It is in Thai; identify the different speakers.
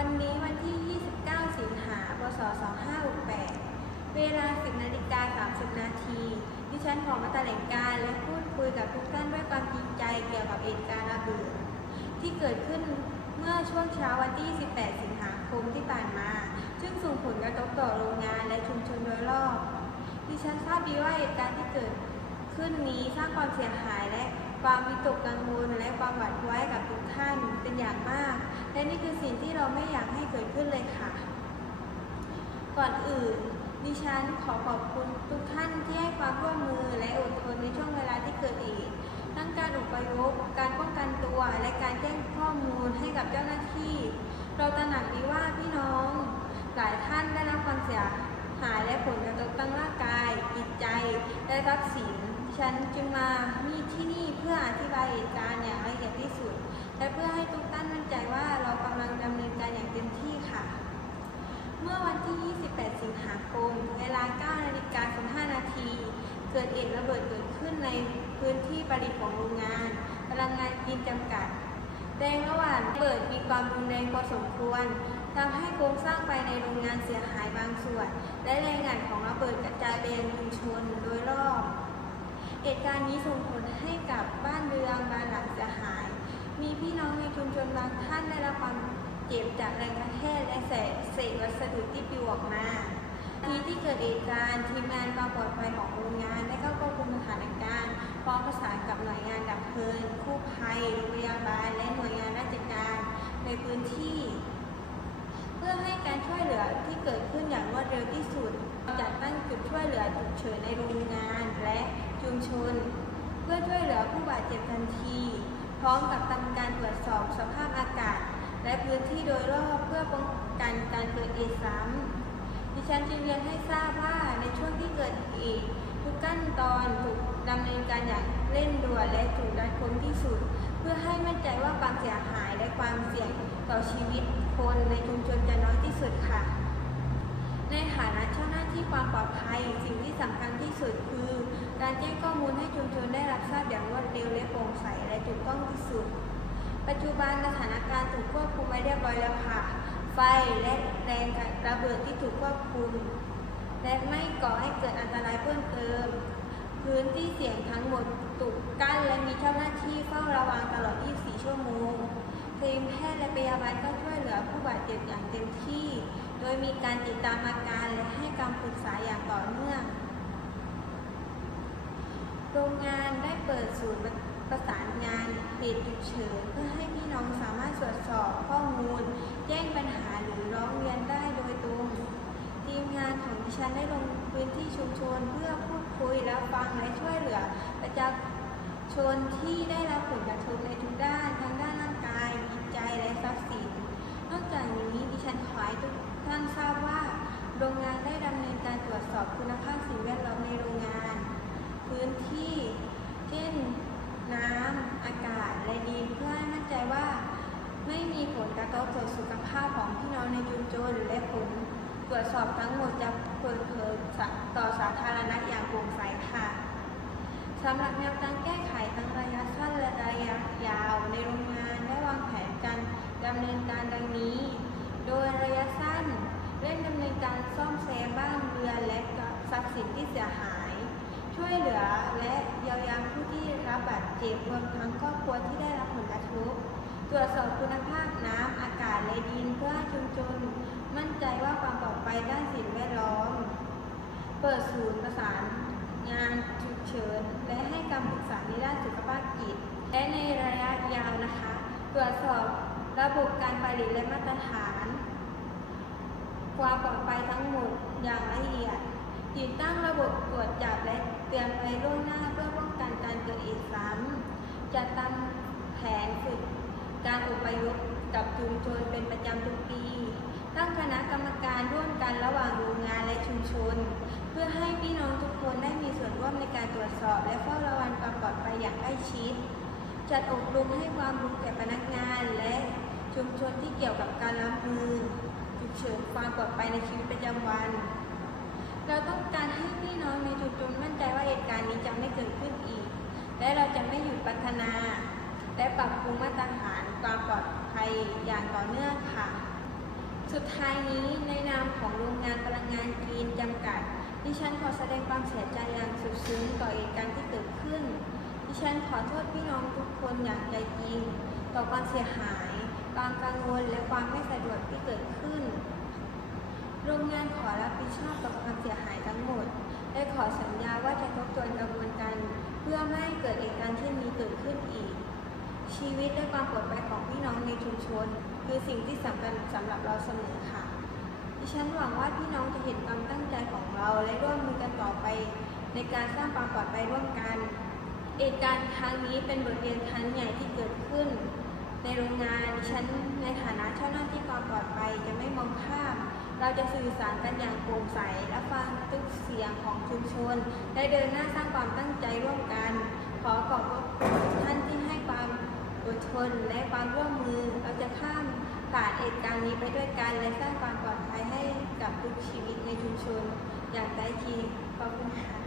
Speaker 1: วันนี้วันที่ 29 สิงหา พศ 2568 เวลา 10นาฬิกา 30 นาที ดิฉันขอมาแถลงการและพูดคุยกับทุกท่านด้วยความจริงใจเกี่ยวกับเหตุการณ์ระเบิดที่เกิดขึ้นเมื่อช่วงเช้าวันที่ 18 สิงหาคมที่ผ่านมา ซึ่งส่งผลกระทบต่อโรงงานและชุมชนโดยรอบ ดิฉันทราบดีว่าเหตุการณ์ที่เกิดขึ้นนี้สร้างความเสียหาย ความวิตกกังวลและความหวาดกลัวให้กับทุกท่านเป็นอย่างมาก และนี่คือสิ่งที่เราไม่อยากให้เกิดขึ้นเลยค่ะ ก่อนอื่น ดิฉันขอขอบคุณทุกท่านที่ให้ความร่วมมือและอดทนในช่วงเวลาที่เกิดเหตุทั้งการอพยพการป้องกันตัวและการแจ้งข้อมูลให้กับเจ้าหน้าที่ เราตระหนักดีว่าพี่น้อง หลายท่านได้รับความเสียหายและผลกระทบทั้งร่างกายจิตใจและทรัพย์สิน ฉันจึงมามีที่นี่เพื่ออธิบายเหตุการณ์อย่างละเอียดที่สุด และเพื่อให้ทุกท่านมั่นใจว่าเรากำลังดำเนินการอย่างเต็มที่ค่ะ เมื่อวันที่ 28 สิงหาคม เวลา 9 นาฬิกา 15 นาที เกิดเหตุระเบิดเกิดขึ้นในพื้นที่ผลิตของโรงงาน พลังงานกินจำกัด แรงระหว่างระเบิดมีความรุนแรงพอสมควรทำให้โครงสร้างภายในโรงงานเสียหายบางส่วน และแรงงานของระเบิดกระจายไปยังชุมชนโดยรอบ เหตุการณ์นี้ส่งผลให้กับบ้านเรือนบางหลังเสียหาย มีพี่น้องในชุมชนบางท่านได้รับความเจ็บจากแรงกระแทกและเศษวัสดุที่ปลิวออกมาทีที่เกิดเหตุการณ์ทีมงานความปลอดภัยของโรงงานได้เข้าควบคุมสถานการณ์พร้อมประสานกับหน่วยงานดับเพลิงกู้ภัยโรงพยาบาลและหน่วยงานราชการในพื้นที่ เพื่อให้การช่วยเหลือที่เกิดขึ้นอย่างรวดเร็วที่สุดจัดตั้งจุดช่วยเหลือฉุกเฉินในโรงงานและ ชุมชน เพื่อช่วยเหลือผู้บาดเจ็บทันที พร้อมกับทำการตรวจสอบสภาพอากาศ และพื้นที่โดยรอบเพื่อป้องกันการเกิดเหตุซ้ำดิฉันจึงเรียนให้ทราบว่าในช่วงที่เกิดเหตุทุกขั้นตอนถูกดำเนินการอย่างเร่งด่วนและถูกรัดกุมที่สุด เพื่อให้มั่นใจว่าความเสียหายและความเสี่ยงต่อชีวิตคนในชุมชนจะน้อยที่สุดค่ะ ในฐานะเจ้าหน้าที่ความปลอดภัย สิ่งที่สำคัญที่สุดคือ การแจ้งข้อมูลให้ชุมชนได้รับทราบอย่างรวดเร็วและโปร่งใสและถูกต้องที่สุด ปัจจุบันสถานการณ์ถูกควบคุมไว้เรียบร้อยแล้วค่ะ ไฟและแรงระเบิดที่ถูกควบคุม และไม่ก่อให้เกิดอันตรายเพิ่มเติม พื้นที่เสี่ยงทั้งหมดถูกกั้นและมีเจ้าหน้าที่เฝ้าระวังตลอด 24 ชั่วโมงทีมแพทย์และพยาบาลก็ช่วยเหลือผู้บาดเจ็บอย่างเต็มที่ โดยมีการติดตามอาการและให้คำปรึกษาอย่างต่อเนื่อง โรงงานได้เปิดศูนย์ประสานงานเหตุฉุกเฉินเพื่อให้พี่น้องสามารถตรวจสอบข้อมูล แจ้งปัญหาหรือร้องเรียนได้โดยตรงทีมงานของดิฉันได้ลงพื้นที่ชุมชนเพื่อพูดคุยรับฟังและช่วยเหลือประชาชนที่ได้รับผลกระทบในทุกด้านทั้งด้านร่างกายจิตใจและทรัพย์สิน นอกจากนี้ดิฉันขอให้ทุกท่านทราบว่า โรงงานได้ดำเนินการตรวจสอบคุณภาพสิ่งแวดล้อมในโรงงาน พื้นที่ เช่น น้ำ อากาศ และดินเพื่อให้มั่นใจว่า ไม่มีผลกระทบต่อสุ ของพี่น้องในชุมชนและผลตรวจสอบทั้งหมดจะเปิดเผยต่อสาธารณะอย่างโปร่งใสค่ะสำหรับแนวทางแก้ไขทั้งระยะสั้นและระยะยาวในโรงงานได้วางแผนการดำเนินการดังนี้ โดยระยะสั้นเร่งดำเนินการซ่อมแซมบ้านเรือนและทรัพย์สินที่เสียหาย ช่วยเหลือและเยียวยาผู้ที่รับบาดเจ็บรวมทั้งครอบครัวที่ได้รับผลกระทบ ตรวจสอบคุณภาพน้ำอากาศและดินเพื่อให้ชุมชน มั่นใจว่าความปลอดภัยด้านสิ่งแวดล้อม เปิดศูนย์ประสานงานฉุกเฉิน และให้คำปรึกษาในด้านสุขภาพจิต และในระยะยาวนะคะ ตรวจสอบระบบการผลิตและมาตรฐาน ความปลอดภัยทั้งหมดอย่างละเอียด ติดตั้งระบบตรวจจับและเตือนภัยล่วงหน้าเพื่อป้องกันการเกิดเหตุซ้ำจัดทำแผนฝึก การอุปยุกับชุมชนเป็นประจำทุกปี ตั้งคณะกรรมการร่วมกันระหว่างโรงงานและชุมชน เพื่อให้พี่น้องทุกคนได้มีส่วนร่วมในการตรวจสอบ และเฝ้าระวังความปลอดภัยอย่างใกล้ชิด จัดอบรมให้ความรู้แก่พนักงานและชุมชนที่เกี่ยวกับการล้างมือฉุกเฉินความปลอดภัยในชีวิตประจำวัน เราต้องการให้พี่น้องในชุมชนมั่นใจว่าเหตุการณ์นี้จะไม่เกิดขึ้นอีก และเราจะไม่หยุดพัฒนา และปรับปรุงมาตรฐานความปลอดภัยอย่างต่อเนื่องค่ะ สุดท้ายนี้ในนามของโรงงานพลังงานกีนจำกัด ดิฉันขอแสดงความเสียใจอย่างสุดซึ้งต่อเหตุการณ์ที่เกิดขึ้น ดิฉันขอโทษพี่น้องทุกคนอย่างใจจริง ต่อความเสียหาย ความกังวลและความไม่สะดวกที่เกิดขึ้น โรงงานขอรับผิดชอบต่อความเสียหายทั้งหมดและขอสัญญาว่าจะทบทวนกระบวนการเพื่อไม่ให้เกิดเหตุการณ์เช่นนี้เกิดขึ้นอีก ชีวิตและความปลอดภัยของพี่น้องในชุมชน คือสิ่งที่สำคัญสำหรับเราเสมอค่ะ ดิฉันหวังว่าพี่น้องจะเห็นความตั้งใจของเราและร่วมมือกันต่อไป ในการสร้างความปลอดภัยร่วมกันเหตุการณ์ครั้งนี้เป็นบทเรียนครั้งใหญ่ที่เกิดขึ้น ในโรงงานดิฉันในฐานะเจ้าหน้าที่ความปลอดภัยจะไม่มองข้าม เราจะสื่อสารกันอย่างโปร่งใสและฟังทุกเสียงของชุมชน และเดินหน้าสร้างความตั้งใจร่วมกัน ขอขอบคุณท่านที่ให้ความ คนและความร่วมมือเราจะข้ามผ่านเหตุการณ์นี้ไปด้วยกัน และสร้างความปลอดภัยให้กับทุกชีวิตในชุมชนอย่างใกล้ชิดขอบคุณค่ะ